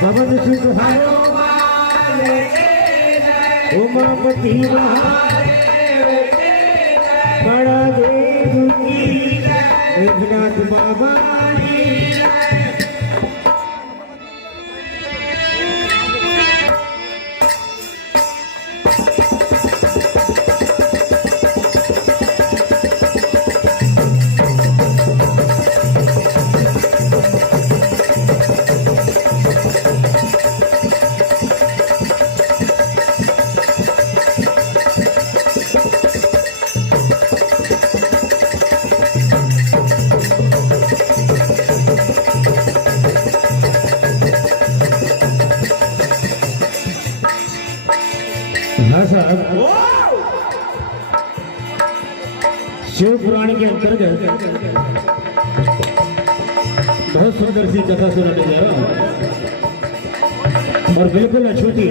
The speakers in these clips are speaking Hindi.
पवन सुख हारो उमापति बड़ा देव की मेघनाथ बाबा शिव पुराण के अंतर्गत बहुत सुंदर सी कथा सुनाने जा रहा हूं और बिल्कुल अछूती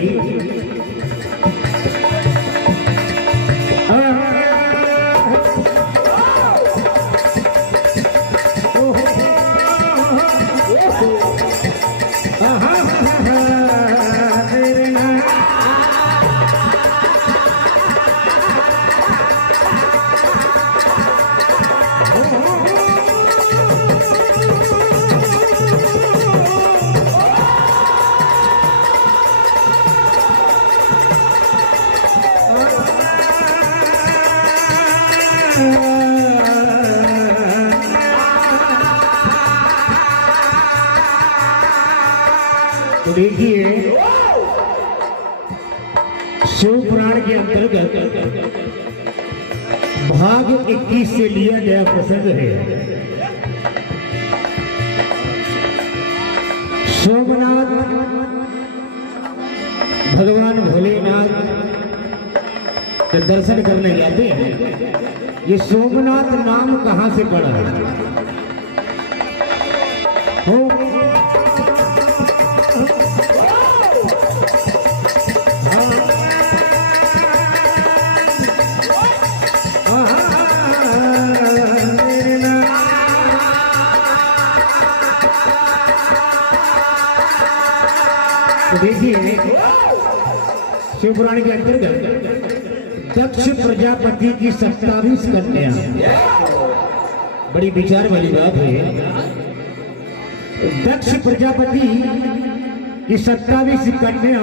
तो देखिए शिव पुराण के अंतर्गत भाग 21 से लिया गया प्रसंग है। सोमनाथ भगवान भोलेनाथ के दर्शन करने जाते हैं। ये सोमनाथ नाम कहां से पड़ा है? देखिए शिवपुराण के अंतर्गत दक्ष प्रजापति की 27 कन्या, बड़ी विचार वाली बात है। दक्ष प्रजापति की 27 कन्या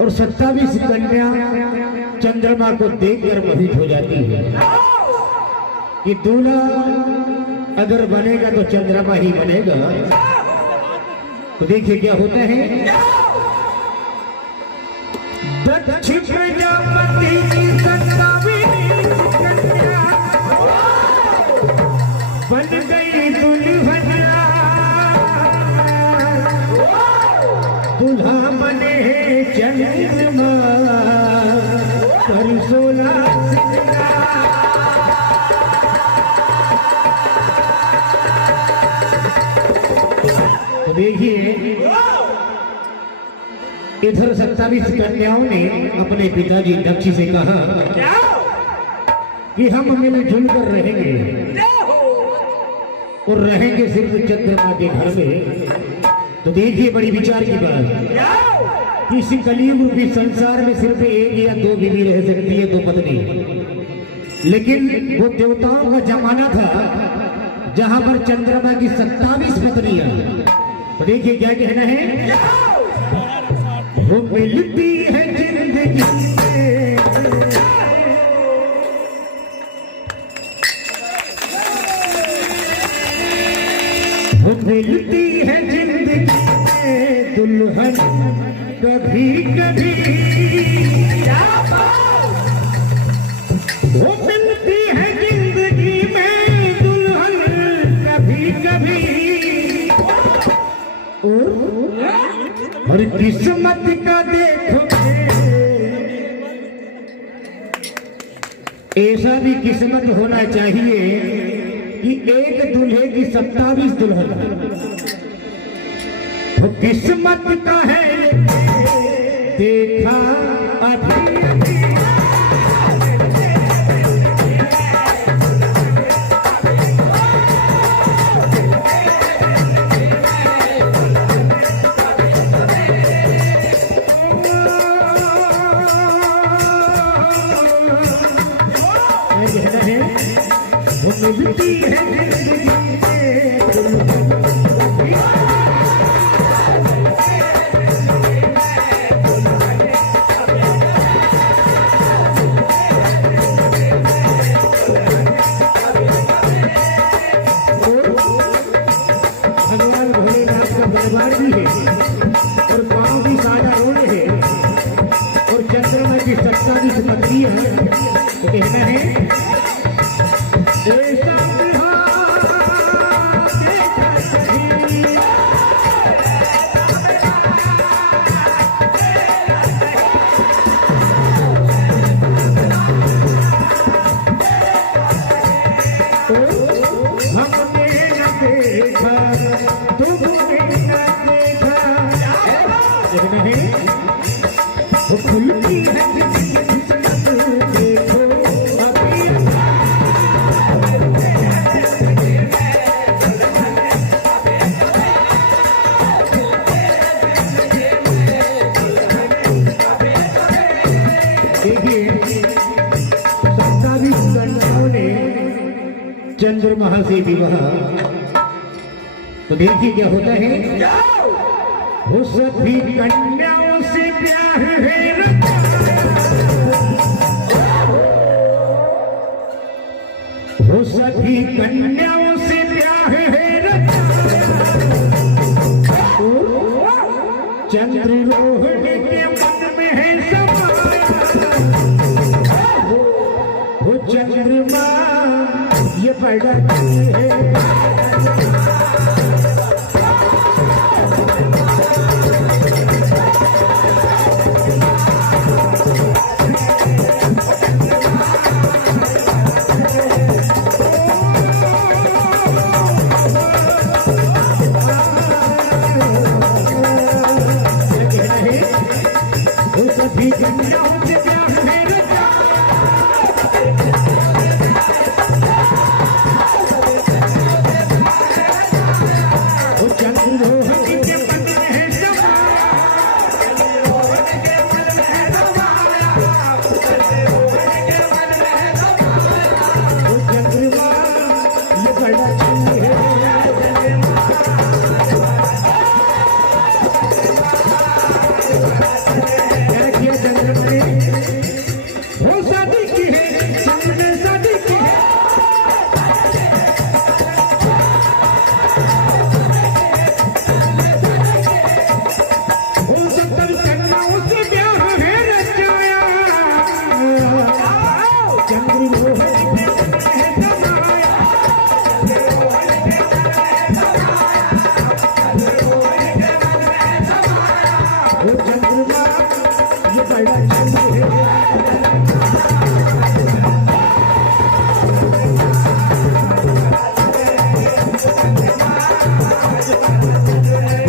और 27 कन्या चंद्रमा को देखकर मोहित हो जाती है कि दूल्हा अगर बनेगा तो चंद्रमा ही बनेगा। तो देखिए क्या होता है। दक्ष प्रजापति की 27 कन्या बन गई दुल्हनिया, दूल्हा बने चंद्रमा पर 16 देखिए इधर 27 कन्याओं ने अपने पिताजी दक्ष से कहा कि हम मिलजुल कर रहेंगे और रहेंगे सिर्फ चंद्रमा के घर में। तो देखिए बड़ी विचार की बात कि इस कलयुग रूपी संसार में सिर्फ एक या दो बीवी रह सकती है, 2 पत्नी। लेकिन वो देवताओं का जमाना था जहां पर चंद्रमा की 27 पत्नियां। देखिए क्या कहना है। वो मिलती है जिंदगी में, वो मिलती है जिंदगी में दुल्हन कभी कभी, वो मिलती है जिंदगी में दुल्हन कभी कभी। और किस्मत का देखो ऐसा भी किस्मत होना चाहिए कि एक दूल्हे की 27 दुल्हन। तो किस्मत का है देखा अभी तलवार भी है और पाँव भी सादा रोड है और चंद्रमा की 27 पत्नी है। तो कहना है ऐसा चंद्रमा से विवाह। तो देखिए क्या होता है, वो सभी कन्याओं से प्यार है, वो सभी कन्याओं से प्यार है, चंद्र रोहिणी के मन में है समाया, वो चंद्रमा ये बड़ा है।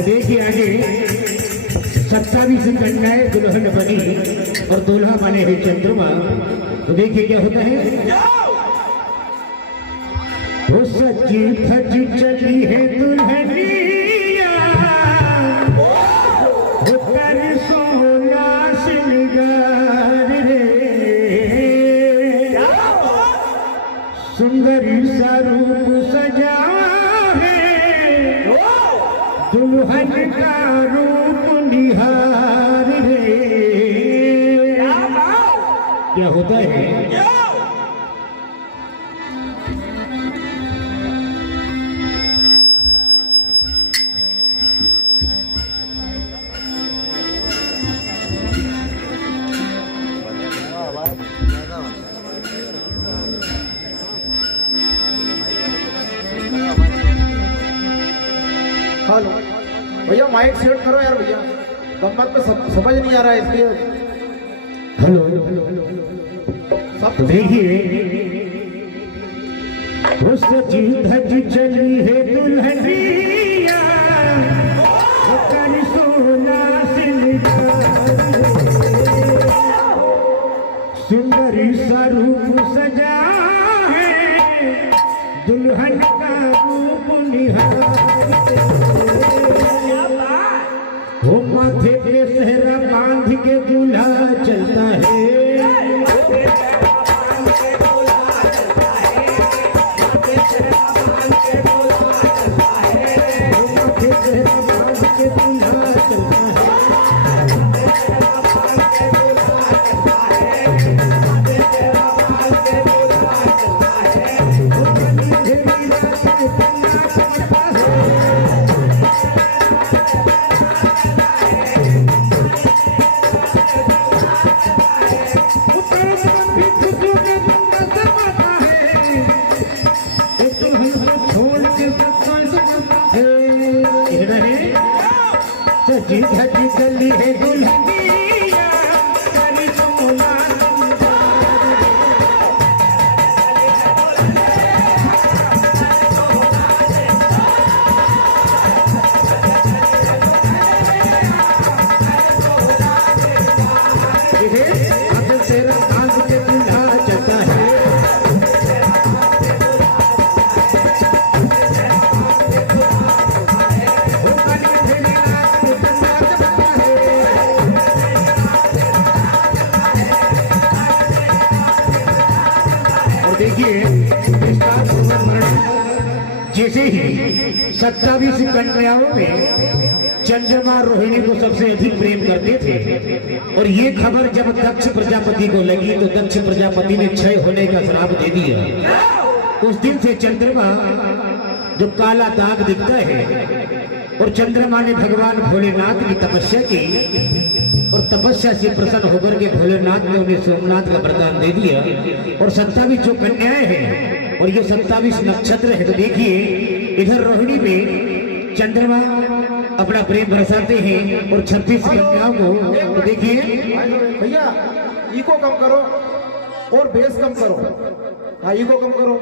देखिए आगे 27 कन्याएं दुल्हन बनी और दूल्हा बने हैं चंद्रमा। तो देखिए क्या होता है, वो सजी धजी चली है दुल्हनिया, वो कर सोना श्रृंगार रे, सुंदरी सा रूप सजा दुल्हन का रूप निहार रे। क्या होता है, हेलो भैया माइक सेट करो यार भैया, गम्मत में समझ नहीं आ रहा है इसलिए। हेलो सब देखिए, वो सजी धजी चली है दुल्हनिया, वो कर सोना श्रृंगार, सुंदरी सा रूप सजा है दुल्हन का रूप निहार, वो माथे पे सेहरा बांध के दूल्हा चलता है, सजी धजी गली है दुल्हनिया करी सोना अब तेरा आग के दूल्हा चलता है और देखिए इसका वर्णन जैसे ही 27 कन्याओं में चंद्रमा रोहिणी को सबसे अधिक प्रेम करते थे और ये खबर जब दक्ष प्रजापति को लगी तो दक्ष प्रजापति ने क्षय होने का श्राप दे दिया। उस दिन से चंद्रमा जो काला दाग दिखता है और चंद्रमा ने भगवान भोलेनाथ की तपस्या की और तपस्या से प्रसन्न होकर के भोलेनाथ ने उन्हें सोमनाथ का वरदान दे दिया और 27 जो कन्याएं हैं और ये 27 नक्षत्र है। तो देखिए इधर रोहिणी में चंद्रमा अपना प्रेम बरसाते हैं और 36 कन्याओं को तो देखिए भैया इको कम करो और बेस कम करो। हाँ इको कम करो।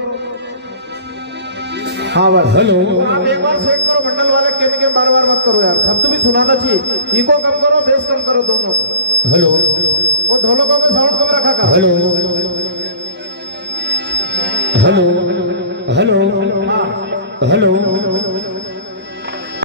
हाँ बस हेलो आप एक बार सेट करो मंडल वाले के बार बार मत करो यार, शब्द भी सुनाना चाहिए। इको कम करो बेस कम करो दोनों को। हेलो वो ढोलकों में साउंड कम रखा कर। Hello hello hello hello